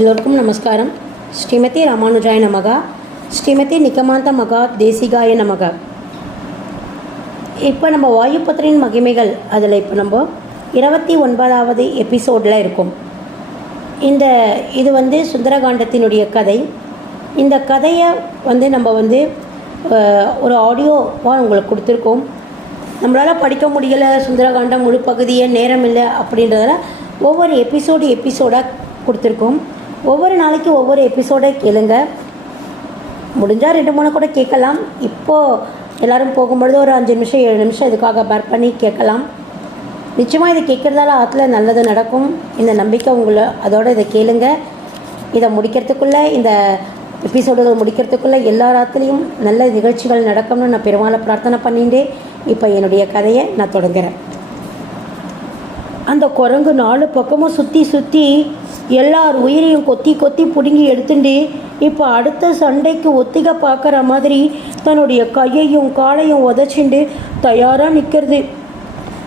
எல்லோருக்கும் நமஸ்காரம். ஸ்ரீமதி ராமானுஜாய நமகா, ஸ்ரீமதி நிகமாந்த மகா தேசிகாய நமகா. இப்போ நம்ம வாயுபுத்திரின் மகிமைகள் அதில் இப்போ நம்ம 29வது எபிசோடில் இருக்கும். இது சுந்தரகாண்டத்தினுடைய கதை. இந்த கதையை நம்ம ஒரு ஆடியோவாக உங்களுக்கு கொடுத்துருக்கோம். நம்மளால் படிக்க முடியலை, சுந்தரகாண்டம் முழு பகுதியை நேரம் இல்லை அப்படின்றதால ஒவ்வொரு எபிசோடாக கொடுத்துருக்கோம். ஒவ்வொரு நாளைக்கு ஒவ்வொரு எபிசோடை கேளுங்க. முடிஞ்சால் 2-3 கூட கேட்கலாம். இப்போது எல்லோரும் போகும்பொழுது ஒரு 5 நிமிஷம் 7 நிமிஷம் இதுக்காக பேர் பண்ணி கேட்கலாம். நிச்சயமாக இதை கேட்குறதால ஆற்றுல நல்லது நடக்கும். இந்த நம்பிக்கை அதோடு இதை கேளுங்க. இதை முடிக்கிறதுக்குள்ளே, இந்த எபிசோடுகள் முடிக்கிறதுக்குள்ளே எல்லா ராத்துலேயும் நல்ல நிகழ்ச்சிகள் நடக்கும்னு நான் பெருமாளை பிரார்த்தனை பண்ணிட்டு இப்போ என்னுடைய கதையை நான் தொடங்குறேன். அந்த குரங்கு 4 பக்கமும் சுற்றி எல்லார் உயிரையும் கொத்தி பிடுங்கி எடுத்துட்டு இப்போ அடுத்த சண்டைக்கு ஒத்திகை பார்க்குற மாதிரி தன்னுடைய கையையும் காலையும் உதச்சிண்டு தயாராக நிற்கிறது.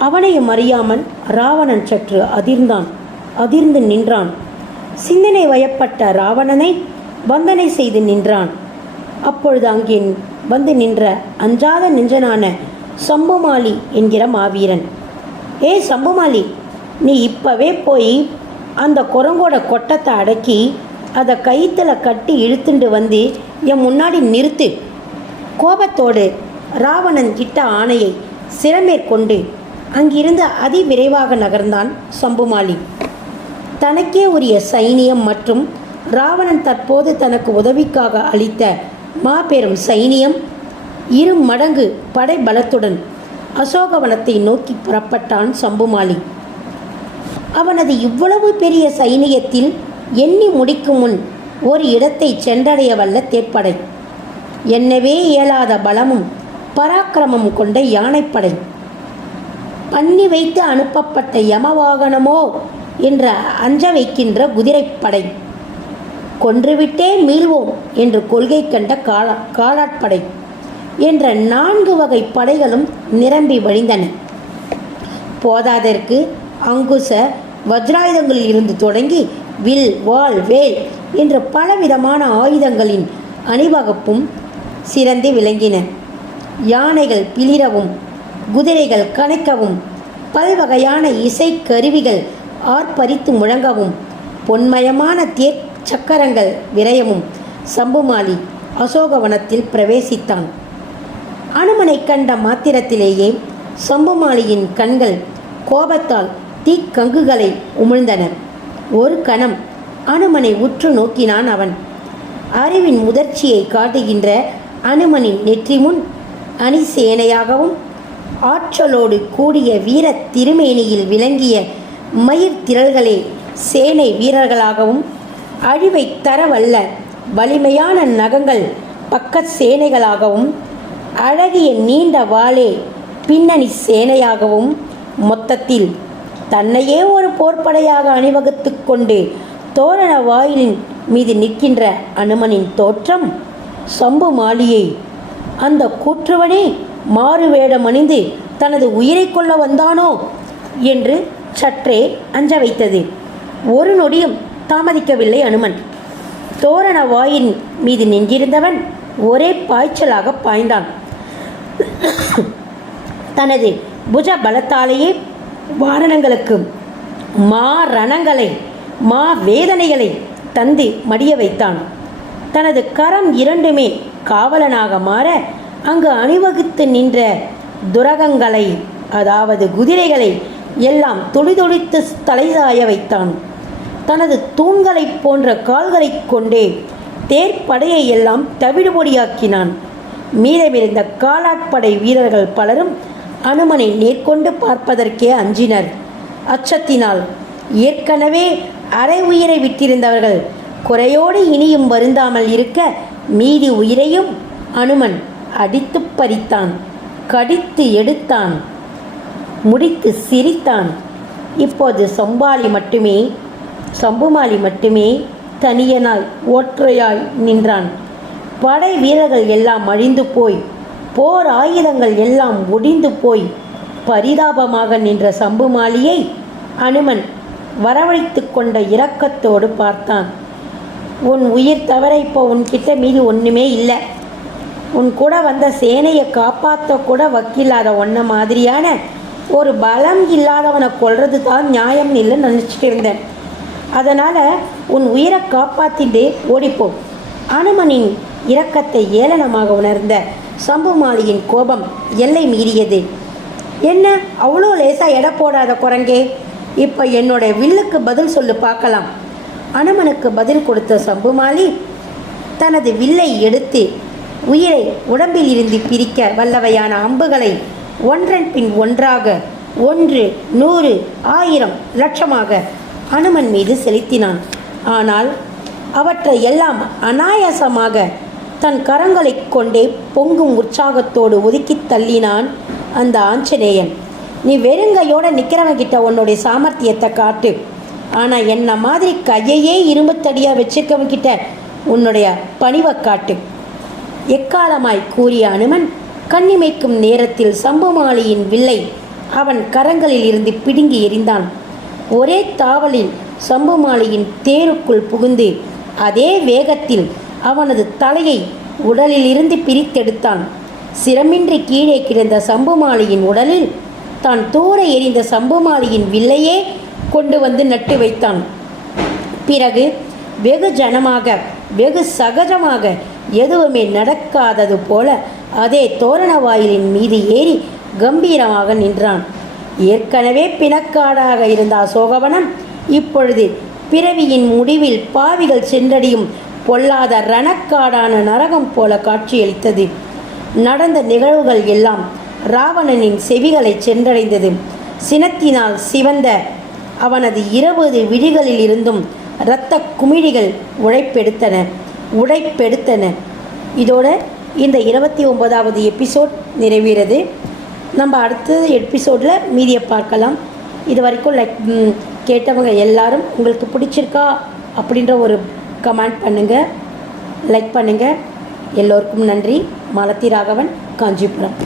அவனையும் அறியாமல் ராவணன் சற்று அதிர்ந்து நின்றான். சிந்தனை வயப்பட்ட ராவணனை வந்தனை செய்து நின்றான். அப்பொழுது அங்கே வந்து நின்ற அஞ்சாத நெஞ்சனான சம்புமாலி என்கிற மாவீரன், ஏ சம்புமாலி, நீ இப்போவே போய் அந்த குரங்கோட கொட்டத்தை அடக்கி அதை கயிற்றில் கட்டி இழுத்துண்டு வந்து என் முன்னாடி நிறுத்து. கோபத்தோடு ராவணன் கிட்ட ஆணையை சிறமேற்கொண்டு அங்கிருந்து அதிவிரைவாக நகர்ந்தான் சம்புமாலி. தனக்கே உரிய சைனியம் மற்றும் ராவணன் தற்போது தனக்கு உதவிக்காக அளித்த மாபெரும் சைனியம் 2 மடங்கு படை பலத்துடன் அசோகவனத்தை நோக்கி புறப்பட்டான் சம்புமாலி. அவனது இவ்வளவு பெரிய சைனியத்தில் எண்ணி முடிக்கும் முன் ஒரு இடத்தை சென்றடைய வல்ல தேர்ப்படை, என்னவே இயலாத பலமும் பராக்கிரமம் கொண்ட யானைப்படை, பண்ணி வைத்து அனுப்பப்பட்ட யமவாகனமோ என்ற அஞ்ச வைக்கின்ற குதிரைப்படை, கொன்றுவிட்டே மீள்வோம் என்று கொள்கை கண்ட காலாட்படை என்ற 4 வகை படைகளும் நிரம்பி வழிந்தன. போதாதற்கு அங்குச வஜ்ராயுதங்களில் இருந்து தொடங்கி வில், வாள், வேல் என்ற பலவிதமான ஆயுதங்களின் அணிவகுப்பும் சிறந்து விளங்கின. யானைகள் பிளிரவும், குதிரைகள் கணைக்கவும், பல்வகையான இசைக்கருவிகள் ஆர்ப்பரித்து முழங்கவும், பொன்மயமான தேர் சக்கரங்கள் விரயமும் சம்புமாலி அசோகவனத்தில் பிரவேசித்தான். அனுமனை கண்ட மாத்திரத்திலேயே சம்புமாலியின் கண்கள் கோபத்தால் தீக்கங்குகளை உமிழ்ந்தன. ஒரு கணம் அனுமனை உற்று நோக்கினான் அவன். அறிவின் முதிர்ச்சியை காட்டுகின்ற அனுமனின் நெற்றி முன் அணிசேனையாகவும் ஆற்றலோடு கூடிய வீர திருமேனியில் விளங்கிய மயிர் திரள்களே சேனை வீரர்களாகவும், அழிவை தரவல்ல வலிமையான நகங்கள் பக்க சேனைகளாகவும், அழகிய நீண்ட வாளே பின்னணி சேனையாகவும், மொத்தத்தில் தன்னையே ஒரு போர்ப்படையாக அணிவகுத்து கொண்டு தோரண வாயிலின் மீது நிற்கின்ற அனுமனின் தோற்றம் சம்புமாலியை அந்த கூற்றுவனே மாறு வேடம் அணிந்து தனது உயிரை கொள்ள வந்தானோ என்று சற்றே அஞ்ச வைத்தது. ஒரு நொடியும் தாமதிக்கவில்லை அனுமன். தோரண வாயின் மீது நின்றிருந்தவன் ஒரே பாய்ச்சலாக பாய்ந்தான். தனது புஜ பலத்தாலேயே வாரணங்களுக்கு ரணங்களை வேதனைகளை தந்து மடிய வைத்தான். தனது கரம் 2மே காவலனாக மாற அங்கு அணிவகுத்து நின்ற துரகங்களை, அதாவது குதிரைகளை எல்லாம் துடிதுடித்து தலைசாய வைத்தான். தனது தூண்களை போன்ற கால்களை கொண்டே தேர்ப்படையை எல்லாம் தவிடுபொடியாக்கினான். மீதமிருந்த காலாட்படை வீரர்கள் பலரும் அனுமனை நேர்கொண்டு பார்ப்பதற்கே அஞ்சினர். அச்சத்தினால் ஏற்கனவே அரை உயிரை விட்டிருந்தவர்கள் குறையோடு இனியும் வருந்தாமல் இருக்க மீதி உயிரையும் அனுமன் அடித்து பறித்தான், கடித்து எடுத்தான், முடித்து சிரித்தான். இப்போது சம்புமாலி மட்டுமே தனியனாய் ஒற்றையாய் நின்றான். படை வீரர்கள் எல்லாம் அழிந்து போய், போர் ஆயுதங்கள் எல்லாம் ஒடிந்து போய் பரிதாபமாக நின்ற சம்புமாலியை அனுமன் வரவழைத்து கொண்ட இரக்கத்தோடு பார்த்தான். உன் உயிர் தவிர இப்போ உன்கிட்ட மீதி ஒன்றுமே இல்லை. உன் கூட வந்த சேனையை காப்பாற்ற கூட வக்கில்லாத ஒன்றை மாதிரியான ஒரு பலம் இல்லாதவனை கொல்றது தான் நியாயம் இல்லைன்னு நினச்சிட்டு இருந்தேன். அதனால் உன் உயிரை காப்பாற்றிட்டு ஓடிப்போ. அனுமனின் இரக்கத்தை ஏளனமாக உணர்ந்த சம்புமாலியின் கோபம் எல்லை மீறியது. என்ன அவ்வளோ லேசாக எடை போடாத குரங்கே, இப்போ என்னோட வில்லுக்கு பதில் சொல்லு பார்க்கலாம். அனுமனுக்கு பதில் கொடுத்த சம்புமாலி தனது வில்லை எடுத்து உயிரை உடம்பில் இருந்து பிரிக்க வல்லவையான அம்புகளை ஒன்றன் பின் ஒன்றாக 1, 100, 1000, லட்சமாக அனுமன் மீது செலுத்தினான். ஆனால் அவற்றை எல்லாம் அனாயாசமாக தன் கரங்களை கொண்டே பொங்கும் உற்சாகத்தோடு ஒதுக்கி தள்ளினான் அந்த ஆஞ்சநேயன். நீ வெறுங்கையோடு நிற்கிறவங்கிட்ட உன்னுடைய சாமர்த்தியத்தை காட்டு. ஆனால் என்ன மாதிரி கையையே இரும்புத்தடியாக வச்சுருக்கவங்கிட்ட உன்னுடைய பணிவை காட்டு. எக்காலமாய் கூறிய அனுமன் கண்ணிமைக்கும் நேரத்தில் சம்புமாலியின் வில்லை அவன் கரங்களில் இருந்து பிடுங்கி எறிந்தான். ஒரே தாவலில் சம்புமாலியின் தேருக்குள் புகுந்து அதே வேகத்தில் அவனது தலையை உடலில் இருந்து பிரித்தெடுத்தான். சிரமின்றி கீழே கிடந்த சம்புமாலியின் உடலில் தான் தூர எறிந்த சம்புமாலியின் வில்லையே கொண்டு வந்து நட்டு வைத்தான். பிறகு வெகு ஜனமாக வெகு சகஜமாக எதுவுமே நடக்காதது போல அதே தோரண வாயிலின் மீது ஏறி கம்பீரமாக நின்றான். ஏற்கனவே பிணக்காடாக இருந்த அசோகவனம் இப்பொழுது பிறவியின் முடிவில் பாவிகள் சென்றடியும் பொல்லாத ரணக்காடான நரகம் போல காட்சியளித்தது. நடந்த நிகழ்வுகள் எல்லாம் ராவணனின் செவிகளை சென்றடைந்தது. சினத்தினால் சிவந்த அவனது 20 விழிகளில் இருந்தும் இரத்த குமிழிகள் உடைப்பெடுத்தன. இதோட இந்த 29வது எபிசோட் நிறைவேறது. நம்ம அடுத்த எபிசோடில் மீதியை பார்க்கலாம். இது வரைக்கும் கேட்டவங்க எல்லாரும் உங்களுக்கு பிடிச்சிருக்கா அப்படின்ற ஒரு கமெண்ட் பண்ணுங்கள், லைக் பண்ணுங்கள். எல்லோருக்கும் நன்றி. மாலதி ராகவன், காஞ்சிபுரம்.